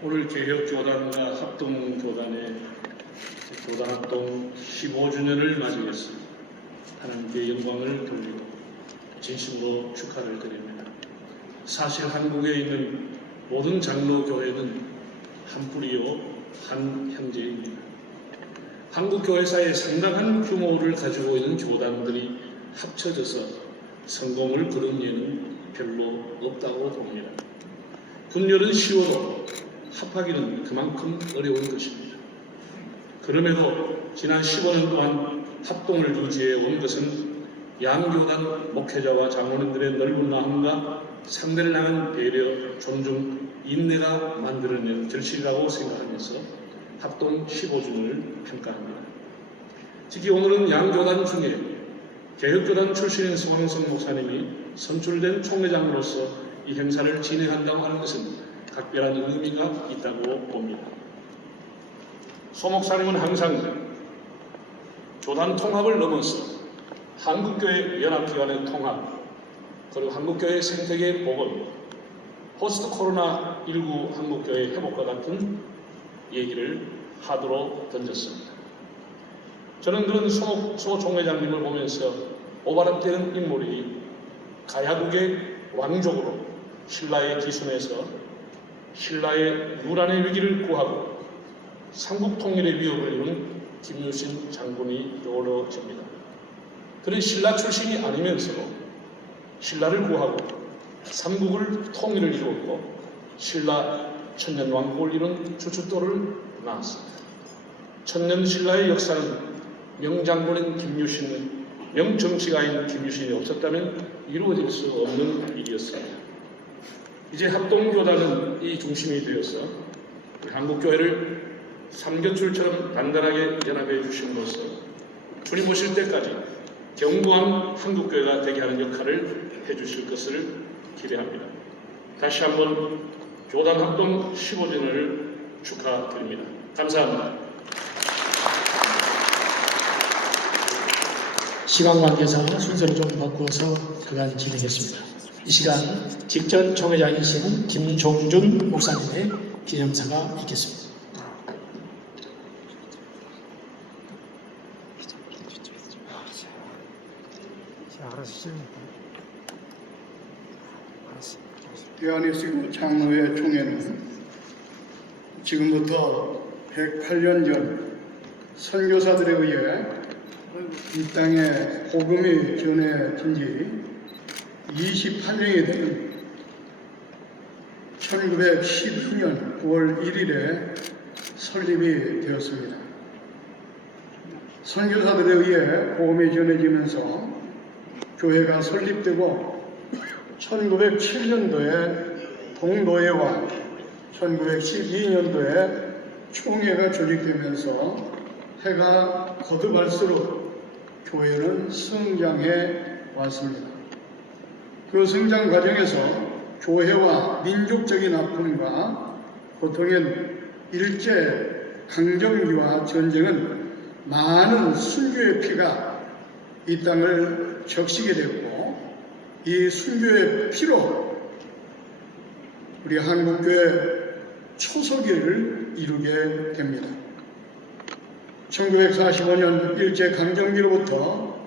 오늘 개혁교단과 합동교단의 교단합동 15주년을 맞이해서 하나님께 영광을 돌리고 진심으로 축하를 드립니다. 사실 한국에 있는 모든 장로교회는 한 뿌리요 한 형제입니다. 한국 교회사의 상당한 규모를 가지고 있는 교단들이 합쳐져서 성공을 거둔 예는 별로 없다고 봅니다. 분열은 쉬워도 합하기는 그만큼 어려운 것입니다. 그럼에도 지난 15년 동안 합동을 유지해 온 것은 양교단 목회자와 장로님들의 넓은 마음과 상대를 향한 배려, 존중, 인내가 만들어낸 결실이라고 생각하면서 합동 15주년을 평가합니다. 특히 오늘은 양교단 중에 개혁교단 출신인 송항성 목사님이 선출된 총회장으로서 이 행사를 진행한다고 하는 것은 각별한 의미가 있다고 봅니다. 소 목사님은 항상 교단 통합을 넘어서 한국교회 연합기관의 통합, 그리고 한국교회 생태계 복원, 포스트 코로나19 한국교회 회복과 같은 얘기를 하도록 던졌습니다. 저는 그런 소 총회장님을 보면서 오바람되는 인물이 가야국의 왕족으로 신라의 기순에서 신라의 누란의 위기를 구하고 삼국 통일의 위협을 이룬 김유신 장군이 떠오르집니다. 그는 신라 출신이 아니면서도 신라를 구하고 삼국을 통일을 이루었고 신라 천년왕국을 이룬 주춧돌을 낳았습니다. 천년 신라의 역사는 명장군인 김유신, 명정치가인 김유신이 없었다면 이루어질 수 없는 일이었습니다. 이제 합동교단은 이 중심이 되어서 우리 한국교회를 삼겹줄처럼 단단하게 연합해 주심으로써 주님 오실 때까지 견고한 한국교회가 되게 하는 역할을 해주실 것을 기대합니다. 다시 한번 교단 합동 15주년을 축하드립니다. 감사합니다. 시간 관계상 순서를 좀 바꾸어서 그간 진행했습니다. 이 시간 직전 총회장이신 김종준 목사님의 기념사가 있겠습니다. 대한예수교 장로회 총회는 지금부터 108년 전 선교사들에 의해 이 땅에 복음이 전해진 지 28년이 되는 1919년 9월 1일에 설립이 되었습니다. 선교사들에 의해 복음이 전해지면서 교회가 설립되고 1907년도에 동노회와 1912년도에 총회가 조직되면서 해가 거듭할수록 교회는 성장해 왔습니다. 그 성장 과정에서 교회와 민족적인 아픔과 고통인 일제 강점기와 전쟁은 많은 순교의 피가 이 땅을 적시게 됐고 이 순교의 피로 우리 한국교회 초석기를 이루게 됩니다. 1945년 일제강점기로부터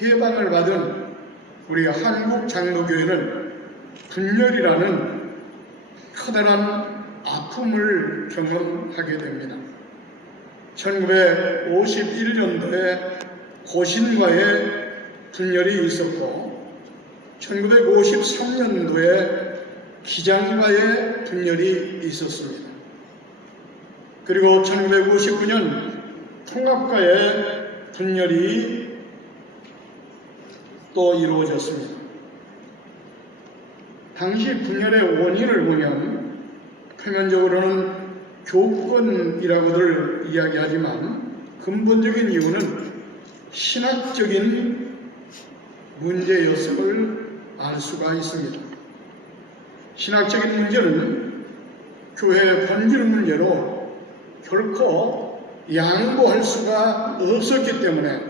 해방을 받은 우리 한국장로교회는 분열이라는 커다란 아픔을 경험하게 됩니다. 1951년도에 고신과의 분열이 있었고 1953년도에 기장과의 분열이 있었습니다. 그리고 1959년 통합과의 분열이 또 이루어졌습니다. 당시 분열의 원인을 보면 표면적으로는 교권이라고들 이야기하지만 근본적인 이유는 신학적인 문제였음을 알 수가 있습니다. 신학적인 문제는 교회의 본질 문제로 결코 양보할 수가 없었기 때문에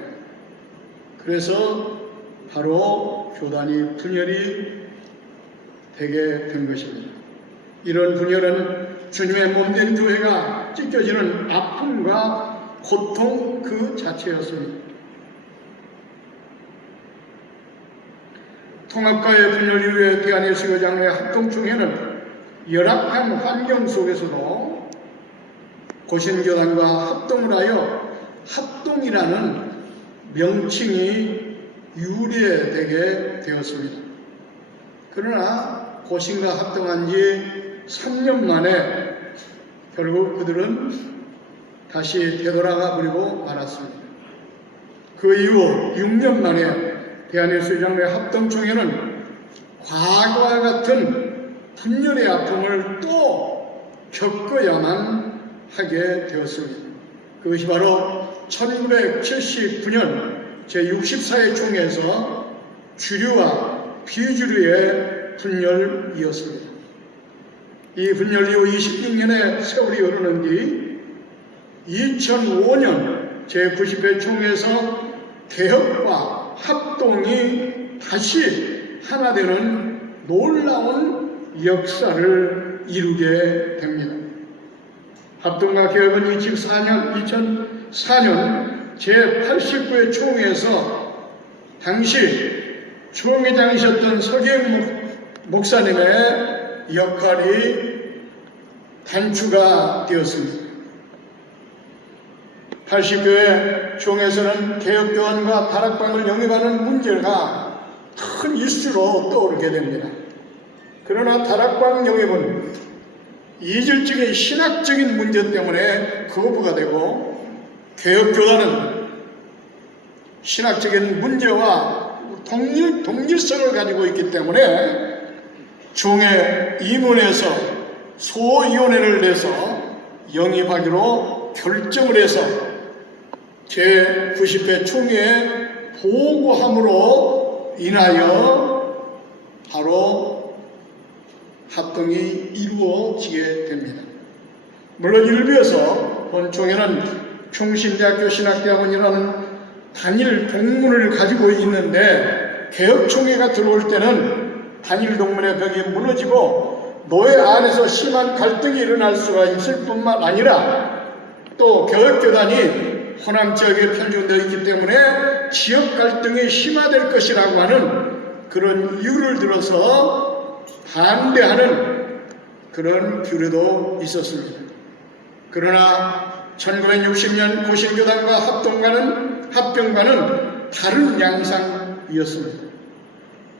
그래서 바로 교단이 분열이 되게 된 것입니다. 이런 분열은 주님의 몸된 교회가 찢겨지는 아픔과 고통 그 자체였습니다. 통합과의 분열 이후에 대한예수 교장로의 합동총회는 열악한 환경 속에서도 고신교단과 합동을 하여 합동이라는 명칭이 유래되게 되었습니다. 그러나 고신과 합동한 지 3년 만에 결국 그들은 다시 되돌아가 버리고 말았습니다. 그 이후 6년 만에 대한예수 장로의 합동총회는 과거와 같은 분열의 아픔을 또 겪어야만 하게 되었습니다. 그것이 바로 1979년 제64회 총회에서 주류와 비주류의 분열이었습니다. 이 분열 이후 26년의 세월이 흐르는 뒤 2005년 제90회 총회에서 개혁과 합동이 다시 하나 되는 놀라운 역사를 이루게 됩니다. 합동과 개혁은 2004년 제89회 총회에서 당시 총회장이셨던 서기영 목사님의 역할이 단추가 되었습니다. 80교회 총회에서는 개혁교단과 다락방을 영입하는 문제가 큰 이슈로 떠오르게 됩니다. 그러나 다락방 영입은 이질적인 신학적인 문제 때문에 거부가 되고 개혁교단은 신학적인 문제와 동질성을 가지고 있기 때문에 총회 임원에서 소위원회를 내서 영입하기로 결정을 해서 제90회 총회에 보고함으로 인하여 바로 합동이 이루어지게 됩니다. 물론 이를 위해서 본총회는 평신대학교 신학대학원이라는 단일 동문을 가지고 있는데 개혁총회가 들어올 때는 단일 동문의 벽이 무너지고 노예 안에서 심한 갈등이 일어날 수가 있을 뿐만 아니라 또 개혁교단이 호남 지역에 편중되어 있기 때문에 지역 갈등이 심화될 것이라고 하는 그런 이유를 들어서 반대하는 그런 규례도 있었습니다. 그러나 1960년 고신교단과 합병과는 다른 양상이었습니다.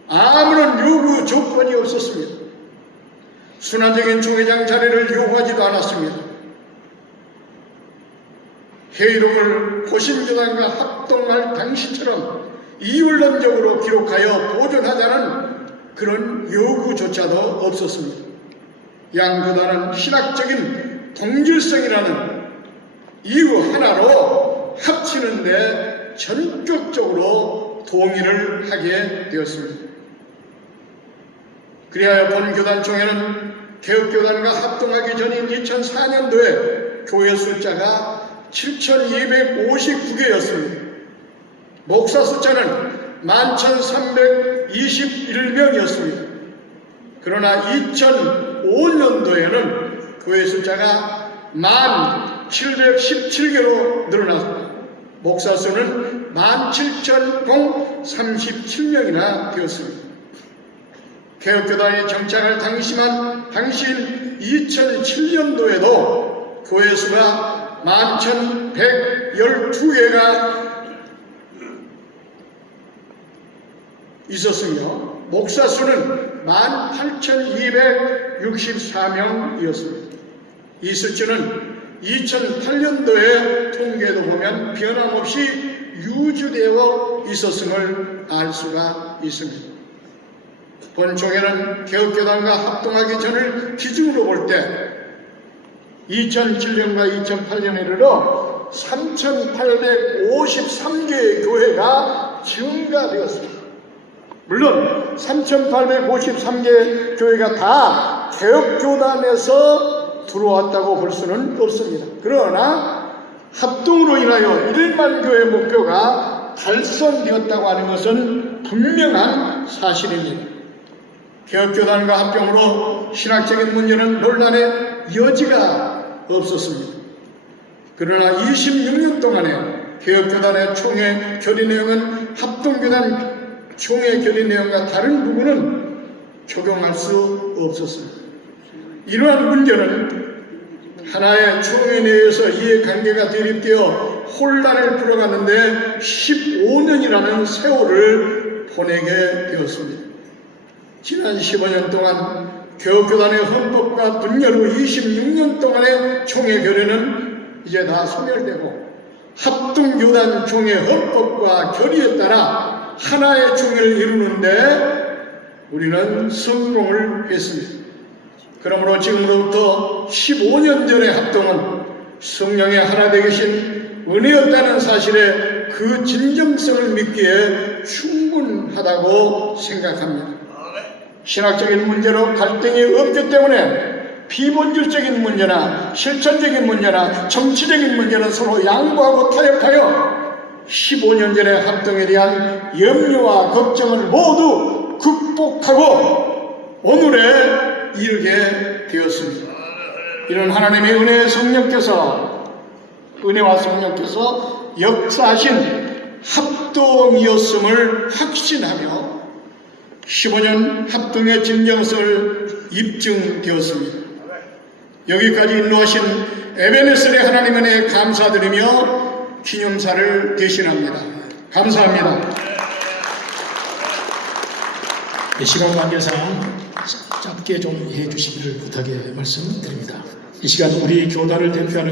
아무런 요구 조건이 없었습니다. 순환적인 총회장 자리를 요구하지도 않았습니다. 회의록을 고신교단과 합동할 당시처럼 이율론적으로 기록하여 보존하자는 그런 요구조차도 없었습니다. 양 교단은 신학적인 동질성이라는 이유 하나로 합치는데 전격적으로 동의를 하게 되었습니다. 그리하여 본교단 총회는 개혁교단과 합동하기 전인 2004년도에 교회 숫자가 7,259개였습니다. 목사 숫자는 11,321명이었습니다. 그러나 2005년도에는 교회 숫자가 1,717개로 늘어났습니다. 목사 수는 17,037명이나 되었습니다. 개혁교단이 정착할 당시인 2007년도에도 교회 수가 11,112개가 있었으며 목사 수는 18,264명이었습니다. 이 수치는 2008년도의 통계도 보면 변함없이 유지되어 있었음을 알 수가 있습니다. 본총회는 개혁교단과 합동하기 전을 기준으로 볼 때 2007년과 2008년에 이르러 3,853개의 교회가 증가되었습니다. 물론 3,853개 교회가 다 개혁교단에서 들어왔다고 볼 수는 없습니다. 그러나 합동으로 인하여 1만 교회 목표가 달성되었다고 하는 것은 분명한 사실입니다. 개혁교단과 합병으로 신학적인 문제는 논란의 여지가 없었습니다. 그러나 26년 동안에 개혁교단의 총회 결의 내용은 합동교단 총회 결의 내용과 다른 부분은 적용할 수 없었습니다. 이러한 문제는 하나의 총회 내에서 이해관계가 대립되어 혼란을 불어가는데 15년이라는 세월을 보내게 되었습니다. 지난 15년 동안 개혁교단의 헌법과 분열 후 26년 동안의 총회 결의는 이제 다 소멸되고 합동교단 총회 헌법과 결의에 따라 하나의 총회를 이루는데 우리는 성공을 했습니다. 그러므로 지금으로부터 15년 전의 합동은 성령의 하나 되계신 은혜였다는 사실에 그 진정성을 믿기에 충분하다고 생각합니다. 신학적인 문제로 갈등이 없기 때문에 비본질적인 문제나 실천적인 문제나 정치적인 문제는 서로 양보하고 타협하여 15년 전의 합동에 대한 염려와 걱정을 모두 극복하고 오늘에 이르게 되었습니다. 이런 하나님의 은혜와 성령께서 역사하신 합동이었음을 확신하며 15년 합동의 진정성을 입증되었습니다. 여기까지 인도하신 에베네셀의 하나님 은혜에 감사드리며 기념사를 대신합니다. 감사합니다. 시간 관계상 짧게 좀 해주시기를 부탁의 말씀드립니다. 이 시간 우리 교단을 대표하는